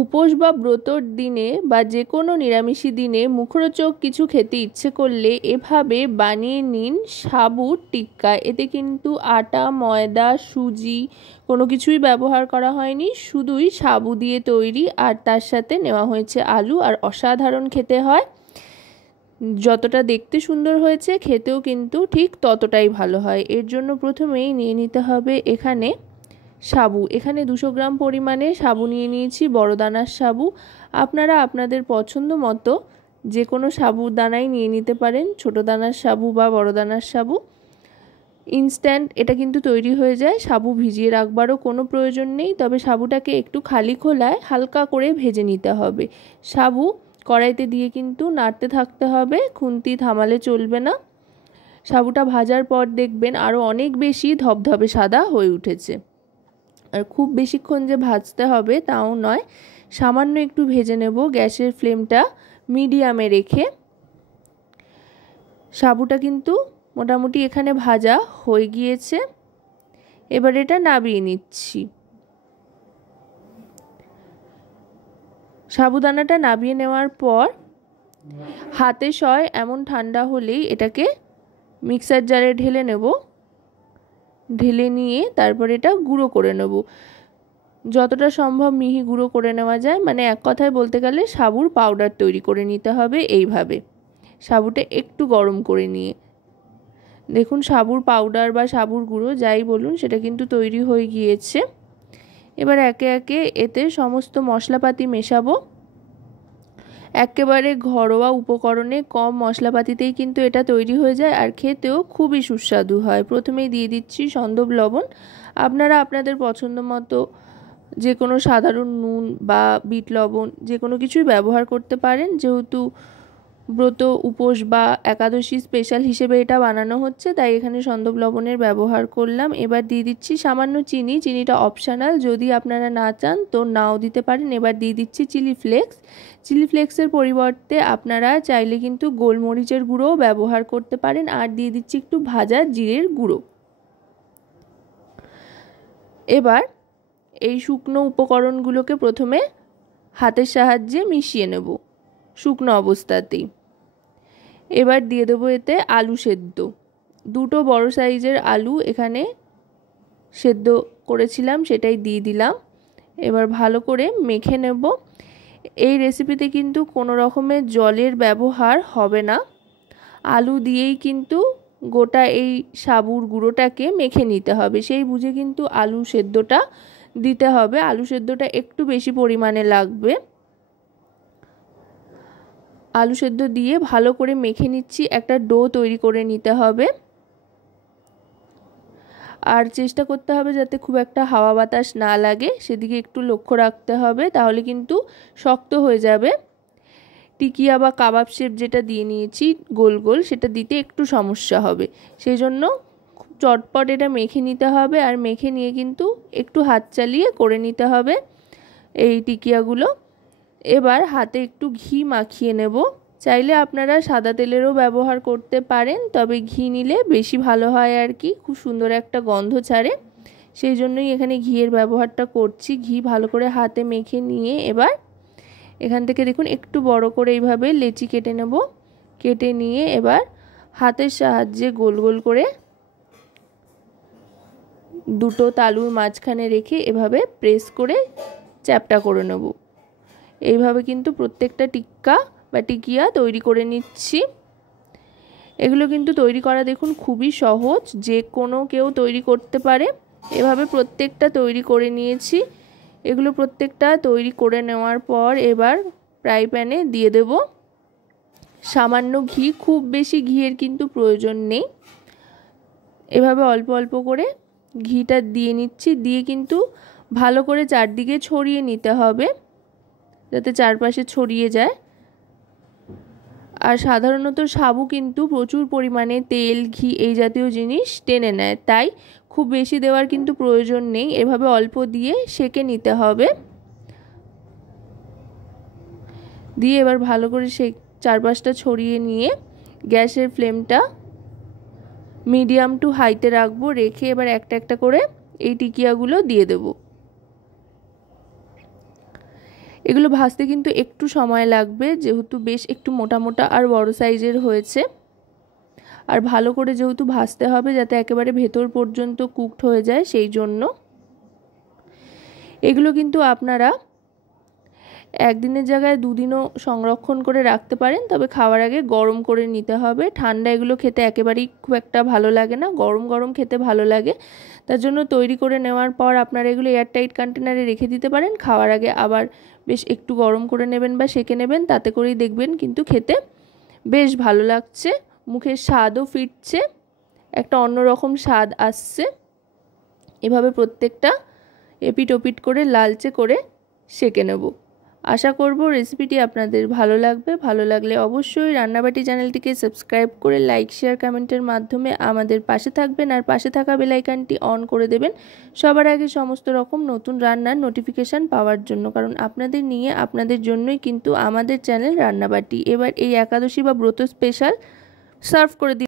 উপোস বা ব্রতর দিনে বা যে কোনো নিরামিষী দিনে মুখরোচক কিছু খেতে ইচ্ছে করলে এভাবে বানিয়ে নিন সাবুর টিক্কা। এতে কিন্তু আটা, ময়দা, সুজি কোনো কিছুই ব্যবহার করা হয়নি, শুধুই সাবু দিয়ে তৈরি, আর তার সাথে নেওয়া হয়েছে আলু, আর অসাধারণ খেতে হয়। যতটা দেখতে সুন্দর হয়েছে খেতেও কিন্তু ঠিক ততটাই ভালো হয়। এর জন্য প্রথমেই নিয়ে নিতে হবে এখানে সাবু। এখানে 200 গ্রাম পরিমাণে সাবু নিয়ে নিয়েছি, বড় দানার সাবু। আপনারা আপনাদের পছন্দ মতো যে কোনো সাবুর দানাই নিয়ে নিতে পারেন, ছোট দানার সাবু বা বড় দানার সাবু। ইনস্ট্যান্ট এটা কিন্তু তৈরি হয়ে যায়, সাবু ভিজিয়ে রাখবারও কোনো প্রয়োজন নেই। তবে সাবুটাকে একটু খালি খোলায় হালকা করে ভেজে নিতে হবে। সাবু কড়াইতে দিয়ে কিন্তু নাড়তে থাকতে হবে, খুন্তি থামালে চলবে না। সাবুটা ভাজার পর দেখবেন আরও অনেক বেশি ধবধবে সাদা হয়ে উঠেছে। আর খুব বেশিক্ষণ যে ভাজতে হবে তাও নয়, সামান্য একটু ভেজে নেব গ্যাসের ফ্লেমটা মিডিয়ামে রেখে। সাবুটা কিন্তু মোটামুটি এখানে ভাজা হয়ে গিয়েছে। এবার এটা নাবিয়ে নিচ্ছি। সাবুদানাটা নাবিয়ে নেওয়ার পর হাতে সয় এমন ঠান্ডা হলেই এটাকে মিক্সার জারে ঢেলে নেব। ঢেলে নিয়ে তারপর এটা গুঁড়ো করে নেব, যতটা সম্ভব মিহি গুঁড়ো করে নেওয়া যায়। মানে এক কথায় বলতে গেলে সাবুর পাউডার তৈরি করে নিতে হবে। এইভাবে সাবুটা একটু গরম করে নিয়ে দেখুন সাবুর পাউডার বা সাবুর গুঁড়ো যাই বলুন সেটা কিন্তু তৈরি হয়ে গিয়েছে। এবার একে একে এতে সমস্ত মশলাপাতি মেশাবো। একেবারে ঘরোয়া উপকরণে কম মশলাপাতিতেই কিন্তু এটা তৈরি হয়ে যায়, আর খেতেও খুবই সুস্বাদু হয়। প্রথমেই দিয়ে দিচ্ছি সন্দব লবণ। আপনারা আপনাদের পছন্দ মতো যে কোনো সাধারণ নুন বা বিট লবণ যে কোনো কিছুই ব্যবহার করতে পারেন, যেহেতু ব্রত, উপোস বা একাদশী স্পেশাল হিসেবে এটা বানানো হচ্ছে, তাই এখানে সন্দব লবণের ব্যবহার করলাম। এবার দিয়ে দিচ্ছি সামান্য চিনি। চিনিটা অপশনাল, যদি আপনারা না চান তো নাও দিতে পারেন। এবার দিয়ে দিচ্ছি চিলি ফ্লেক্স। চিলি ফ্লেক্সের পরিবর্তে আপনারা চাইলে কিন্তু গোলমরিচের গুঁড়োও ব্যবহার করতে পারেন। আর দিয়ে দিচ্ছি একটু ভাজা জিরের গুঁড়ো। এবার এই শুকনো উপকরণগুলোকে প্রথমে হাতের সাহায্যে মিশিয়ে নেব শুকনো অবস্থাতেই। এবার দিয়ে দেবো এতে আলু সেদ্ধ। 2টো বড় সাইজের আলু এখানে সেদ্ধ করেছিলাম, সেটাই দিয়ে দিলাম। এবার ভালো করে মেখে নেব। এই রেসিপিতে কিন্তু কোনো রকমের জলের ব্যবহার হবে না, আলু দিয়েই কিন্তু গোটা এই সাবুর গুঁড়োটাকে মেখে নিতে হবে। সেই বুঝে কিন্তু আলু সেদ্ধটা দিতে হবে। আলু সেদ্ধটা একটু বেশি পরিমাণে লাগবে। আলু সেদ্ধ দিয়ে ভালো করে মেখে নিচ্ছি। একটা ডো তৈরি করে নিতে হবে, আর চেষ্টা করতে হবে যাতে খুব একটা হাওয়া বাতাস না লাগে, সেদিকে একটু লক্ষ্য রাখতে হবে, তাহলে কিন্তু শক্ত হয়ে যাবে। টিকিয়া বা কাবাব শেপ যেটা দিয়ে নিয়েছি গোল গোল, সেটা দিতে একটু সমস্যা হবে। সেই জন্য খুব চটপট এটা মেখে নিতে হবে, আর মেখে নিয়ে কিন্তু একটু হাত চালিয়ে করে নিতে হবে এই টিকিয়াগুলো। এবার হাতে একটু ঘি মাখিয়ে নেব। চাইলে আপনারা সাদা তেলেরও ব্যবহার করতে পারেন, তবে ঘি নিলে বেশি ভালো হয় আর কি, খুব সুন্দর একটা গন্ধ ছাড়ে। সেই জন্যই এখানে ঘিয়ের ব্যবহারটা করছি। ঘি ভালো করে হাতে মেখে নিয়ে এবার এখান থেকে দেখুন একটু বড় করে এইভাবে লেচি কেটে নেব। কেটে নিয়ে এবার হাতের সাহায্যে গোল গোল করে 2টো তালুর মাঝখানে রেখে এভাবে প্রেস করে চ্যাপটা করে নেব। এইভাবে কিন্তু প্রত্যেকটা টিক্কা বা টিকিয়া তৈরি করে নিচ্ছি। এগুলো কিন্তু তৈরি করা দেখুন খুবই সহজ, যে কোনো কেউ তৈরি করতে পারে। এভাবে প্রত্যেকটা তৈরি করে নিয়েছি। এগুলো প্রত্যেকটা তৈরি করে নেওয়ার পর এবার ফ্রাই প্যানে দিয়ে দেব সামান্য ঘি। খুব বেশি ঘিয়ের কিন্তু প্রয়োজন নেই। এভাবে অল্প অল্প করে ঘিটা দিয়ে নিচ্ছি। দিয়ে কিন্তু ভালো করে চারদিকে ছড়িয়ে নিতে হবে, যাতে চারপাশে ছড়িয়ে যায়। আর সাধারণত সাবু কিন্তু প্রচুর পরিমাণে তেল, ঘি এই জাতীয় জিনিস টেনে নেয়, তাই খুব বেশি দেওয়ার কিন্তু প্রয়োজন নেই। এভাবে অল্প দিয়ে সেঁকে নিতে হবে। দিয়ে এবার ভালো করে চারপাশটা ছড়িয়ে নিয়ে গ্যাসের ফ্লেমটা মিডিয়াম টু হাইতে রাখবো। রেখে এবার একটা একটা করে এই টিকিয়াগুলো দিয়ে দেব। এগুলো ভাজতে কিন্তু একটু সময় লাগবে, যেহেতু বেশ একটু মোটা মোটা আর বড় সাইজের হয়েছে। আর ভালো করে যেহেতু ভাজতে হবে যাতে একেবারে ভেতর পর্যন্ত কুকড হয়ে যায়, সেই জন্য। এগুলো কিন্তু আপনারা একদিনের জায়গায় দুদিনও সংরক্ষণ করে রাখতে পারেন, তবে খাওয়ার আগে গরম করে নিতে হবে। ঠান্ডা এগুলো খেতে একেবারেই খুব একটা ভালো লাগে না, গরম গরম খেতে ভালো লাগে। তার জন্য তৈরি করে নেওয়ার পর আপনারা এগুলো এয়ারটাইট কন্টেনারে রেখে দিতে পারেন। খাওয়ার আগে আবার বেশ একটু গরম করে নেবেন বা সেঁকে নেবেন, তাতে করেই দেখবেন কিন্তু খেতে বেশ ভালো লাগছে, মুখের স্বাদও ফিরছে, একটা অন্যরকম স্বাদ আসছে। এভাবে প্রত্যেকটা এপিট ওপিট করে লালচে করে সেঁকে নেব। আশা করব রেসিপিটি আপনাদের ভালো লাগবে। ভালো লাগলে অবশ্যই রান্নাবাটি চ্যানেলটিকে সাবস্ক্রাইব করে লাইক শেয়ার কমেন্টের মাধ্যমে আমাদের পাশে থাকবেন, আর পাশে থাকা বেল আইকনটি অন করে দেবেন সবার আগে সমস্ত রকম নতুন রান্নার নোটিফিকেশান পাওয়ার জন্য, কারণ আপনাদের নিয়ে আপনাদের জন্যই কিন্তু আমাদের চ্যানেল রান্নাবাটি। এবার এই একাদশী বা ব্রত স্পেশাল সার্ভ করে